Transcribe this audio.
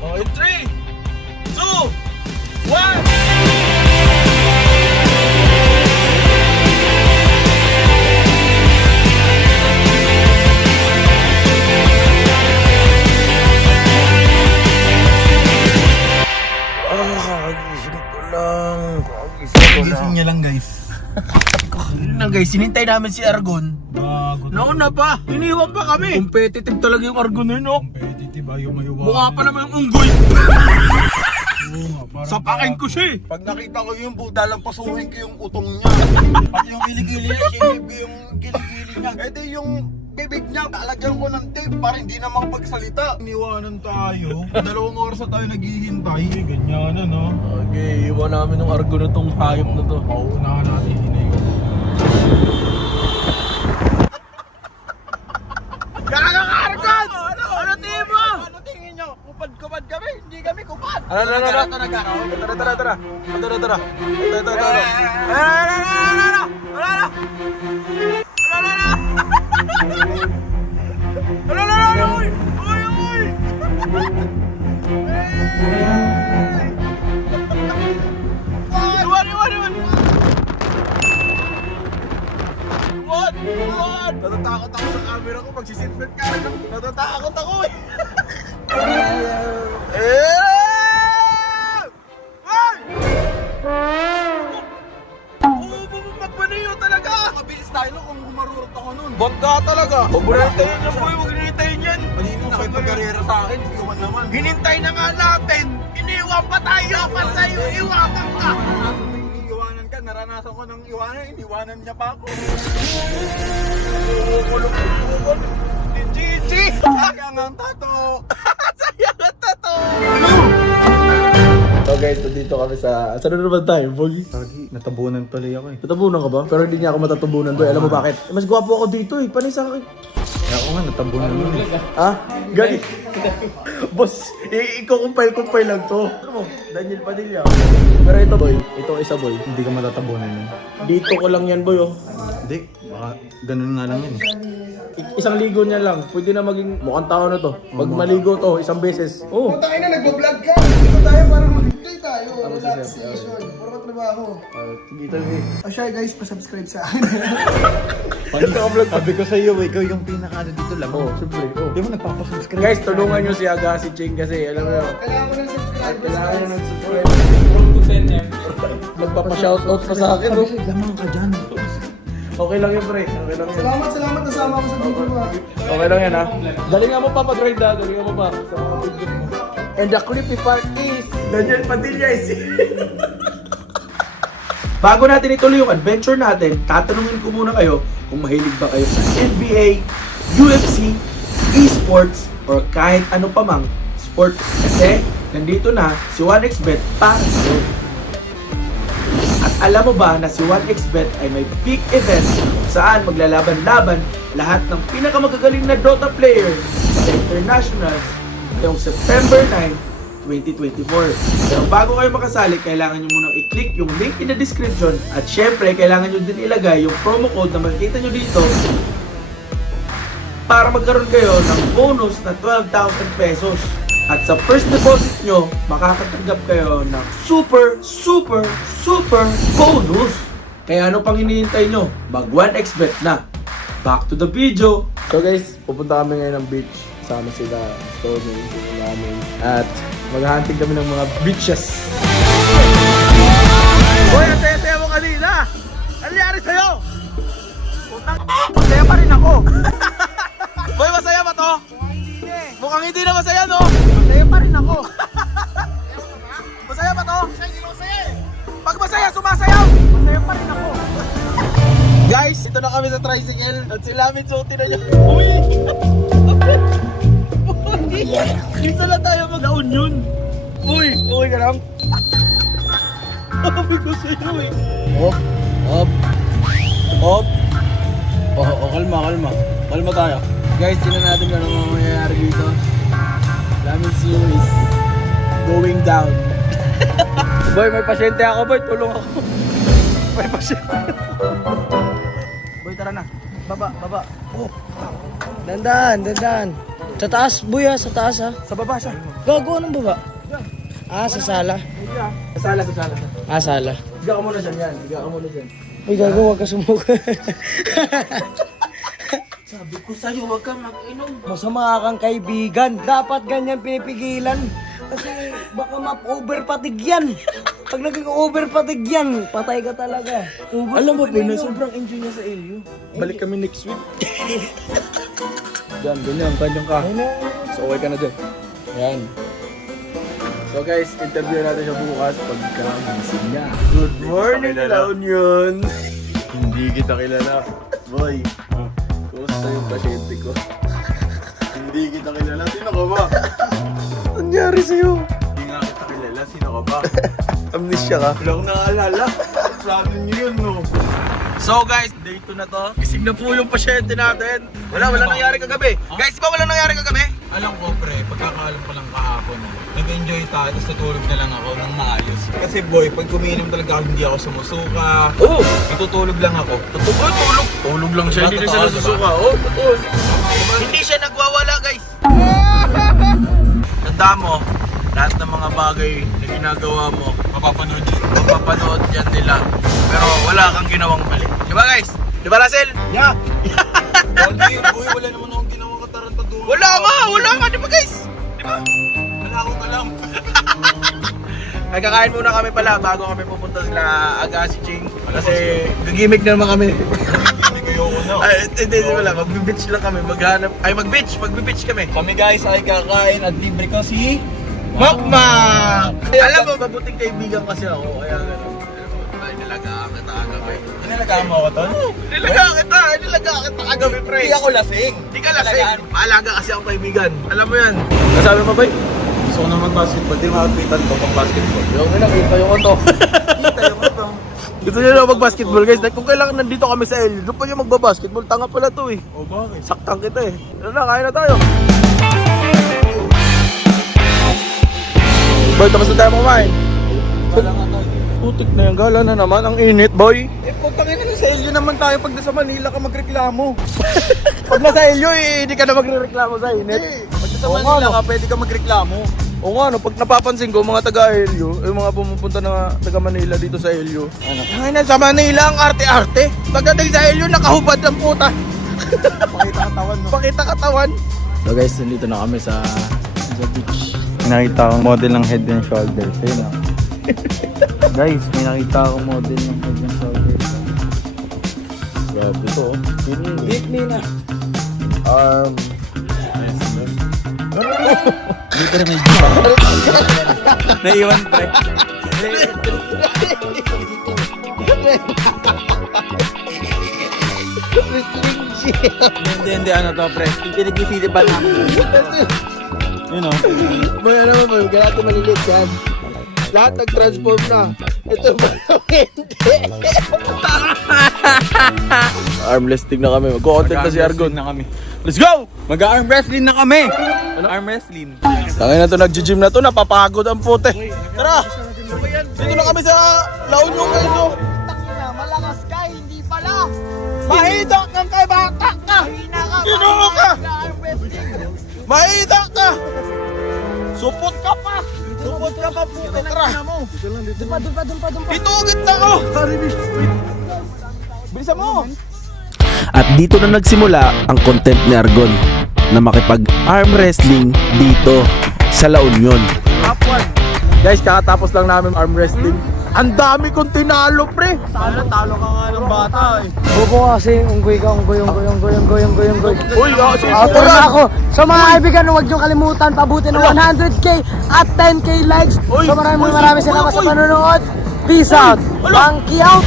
In 3, 2, 1! Gising niya lang guys. Guys, sinintay namin si Argon. Nauna pa, iniwan pa kami. Competitive talaga yung Argon na yun, no? Competitive, ayaw mayuwa. Mukha pa naman yung unggoy. Sapakin ko siya eh. Pag nakita ko yung puta lang, pasuhin ko yung utong niya. Pati yung kilikili niya, sinib ko yung kilikili niya. Eh di yung bibig niya, alagyan ko ng tape para hindi na makapagsalita. Iniwanan tayo. 2 oras na tayo naghihintay. Ganyan na, no? Okay, iwan namin ng Argon na tong hayop na to. Paunahan natin hinayin. Gagang Argon! Ano tingin mo? Ano tingin nyo? Kupad-kupad kami? Hindi kami kupad. Tara. Tara. Natatakot ako sa camera ko pag sisitbelt ka rin. Natatakot ako eh. Magpaniyo talaga! Mabilis tayo no kung humarurot ako nun. Bangga talaga! Huwag mo na hintayin yan, boy! Huwag na hintayin yan! Malino na kayo pagkarera sa akin, iwan naman. Hinintay na nga natin! Iniwan pa tayo! Dapat sa'yo iwakan ka! Naranasan mo yung iwanan ka, naranasan ko ng iwanan, iniwanan niya pa ako. Kulong-kulong! Ni Gigi! Sayang ang tato! Sayang ang tato! So guys, dito kami sa... Saan na naman tayo, Boy? Lagi, natabunan tuloy ako eh. Tatabunan ka ba? Pero hindi niya ako matatabunan, Boy. Alam mo bakit? Mas gwapo ako dito eh. Panay sa akin. Kaya ako nga, natabunan nun eh. Ah? Gani? Boss, i-compile lang to. Ano mo? Daniel Padilla. Pero ito, Boy. Itong isa, Boy. Hindi ka matatabunan yun. Dito ko lang yan, Boy, oh. Hindi, baka ganun nga lang yun eh. Isang ligo niya lang. Pwede na maging mukhang tao na to. Pag maligo to, isang beses. Oh. Tayo na, nagbablog ka. Dito tayo para mag-enjoy tayo. Relaxation. Puro katrabaho. Sige, talaga eh. O siya guys, pasubscribe sa akin. Pag ikaw-vlog, sabi ko sa'yo, ikaw yung pinaka dito lang. Oh, siyempre. Oh. Di mo nagpapasubscribe. Guys, tulungan nyo si Aga, si Ching kasi alam mo yun. Kailangan ko ng subscribe. Kailangan nyo ng-subscribe. Magpapa-shoutout pa sa akin, oh. Lamang ka dyan. Okay lang yun, pre. Okay lang yun. Salamat nasama ko sa video mo. Okay lang yan, ha. Dali nga mo pa pag-ride, ha. Dali nga mo pa. Sa mga video mo. And the creepy part is, Daniel Padilla is Bago natin ituloy yung adventure natin, tatanungin ko muna kayo kung mahilig ba kayo sa NBA, UFC, esports, or kahit ano pa mang sport. Kasi, nandito na si 1xBet para sa'yo. At alam mo ba na si 1xBet ay may big event kung saan maglalaban-laban lahat ng pinakamagagaling na Dota player sa internationals ngayong September 9, 2024. Pero bago kayo makasali, kailangan nyo munang i-click yung link in the description at syempre, kailangan nyo din ilagay yung promo code na makikita nyo dito para magkaroon kayo ng bonus na 12,000 pesos. At sa first deposit nyo, makakatanggap kayo ng super bonus. Kaya ano pang hinihintay nyo? Mag 1xBet na. Back to the video. So guys, pupunta kami ngayon ng beach. Kasama sila, Tony, namin. At maghahunting kami ng mga beaches. Boy, ang saya-saya mo kanina! Ano nangyari sa'yo? Masaya pa rin ako. Boy, masaya ba to? Mukhang hindi na masaya, no? Masaya pa rin ako. Masaya ba to? Hindi masaya eh. Pag masaya, sumasayaw! Masaya pa rin ako. Guys, ito na kami sa tricycle. At si Lamin, suotin na niya. Uy! Dito lang tayo mag-union. Uy! Uy ka lang. Sabi ko sa'yo eh. Hop! Oh, kalma. Kalma tayo. Guys, tingnan natin kung ano mangyayari dito. Lamin Zoo is going down. Boy, may pasyente ako, boy. Tulong ako. May pasyente. Boy, tara na. Baba. Oh. Dandan. Sa taas, boy ha, sa taas ha. Sa baba siya. Gago, anong baba? Ah, sa sala. Sa sala. Ah, sala. Higa ka muna dyan yan. Higa ka muna dyan. Uy, gago, huwag ka sumuko. Sabi ko sa'yo, huwag kang mag-inom. Masama kang kaibigan. Dapat ganyan pinipigilan. Kasi baka ma-overpatig yan. Pag naging overpatig yan, patay ka talaga. Alam mo, Pino, sobrang enjoy niya sa LU. Balik kami next week. Diyan, ganyan, kanyang ka. So, okay ka na dyan. Yan. So guys, interview natin siya bukas pagka-gising niya. Good morning, La Union! Hindi kita kilala. Boy, kumusta yung pasyente ko? Hindi kita kilala. Sino ka ba? Nangyari sa'yo? Hindi nga kita kilala. Sino ka ba? Amnesia ka? Wala akong nakaalala. Plano niyo yun, no? So guys, day 2 na to. Gising na po yung pasyente natin. Wala nangyari kagabi. Guys, di ba wala nangyari kagabi? Alam ko pre, pagkakaalam ko lang kahapon, nag-enjoy tayo, tapos tutulog na lang ako ng maayos. Kasi boy, pag kumiinom talaga ako, hindi ako sumusuka. Oo. Itutulog lang ako. Totoo, tulog. Tulog lang siya, hindi na siya Totoo, nasusuka. Oo, totoo. Hindi siya nagwawala, guys. Tanda mo, lahat ng mga bagay na ginagawa mo, mapapanood yan nila. Pero wala kang ginawang mali. Di ba guys? Di ba Russell? Yeah! Boy, wala naman akong ginawa katarantado. Wala nga, di ba guys? Di ba? Wala akong alam. Ay, kakain muna kami pala bago kami pupunta sila Aga si Ching. Kasi gagimik na naman kami. Hindi kayo ko na. Ay, hindi wala. Mag-beach lang kami. Maghanap. Ay, mag-beach kami. Kami guys ay kakain at libre ko si Makmak! Alam mo, mabuting kaibigan kasi ako. Kaya gano'n. Ay, nilaga kita kagabi. Nilalagaan mo ako to? Nilaga kita kagabi, pre. Hindi ako lasing. Hindi ka lasing. Maalaga kasi ako kaibigan. Alam mo yan. Nasabi mo ba? Gusto ko naman basketball. Di makapitan ko pang basketball. Yung nakita yung ano. Kita yung ito. Gusto nyo na mag-basketball guys. Kung kailangan nandito kami sa LU, doon pa yung magbabasketball. Tanga pala to eh. O bakit? Saktang kita eh. Ano na, kain na tayo. Boy, tapos na tayo kumain. Putik na yung gala na naman. Ang init, boy. Eh, putangin na sa LU naman tayo pag nasa Manila ka magreklamo. Pag nasa LU, hindi ka na magre-reklamo sa init. Pag nasa Oo Manila nga, ka, pwede ka magreklamo. O nga, no, pag napapansin ko, mga taga-LU, yung mga pumupunta na taga-Manila dito sa LU. Ay na, sa Manila ang arte-arte. Pagdating sa LU, nakahubad ang puta. Pakita katawan, no? Pakita katawan. So guys, nandito na kami sa beach. Nakita akong model ng Head and Shoulders. Ayun na. Guys, may nakita akong model ng Head and Shoulders. Grabe to. Beat me na. Dito na may naiwan pre. Hindi, ano to pre. Pinag-isilipan namin. Yun o. Boy, ano mo, boy, huwag natin malilit yan. Lahat nag-transform na. Ito ba hindi? Arm wrestling na kami. Mag-content na si Argon. na kami. Let's go! Mag-arm wrestling na kami! Arm wrestling. Tangin na to, nag-gym na to, napapagod ang pute. Tara! Dito na kami sa La Union, guys, oh. Malakas ka, hindi pala. Mahida kang kay bata ka! Ginoo ka! Mahida ka! Supot ka pa! Supot ka pa, puta. Tara! Doon pa. Dito, gitna ko! Bilisan mo! At dito na nagsimula ang content ni Argon na makipag-arm wrestling dito sa La Union. Top 1. Guys, kakatapos lang namin arm wrestling. Ang dami kong tinalo, pre! Talo ka nga ng bata eh. Bobo kasi, unggoy. Uy, sige, Autor na ako. So mga kaibigan, huwag niyong kalimutan, pabuti ng 100k at 10k likes. Uy, So maraming uy, salamat sa uy. panonood. Peace out. Ala. Monkey out.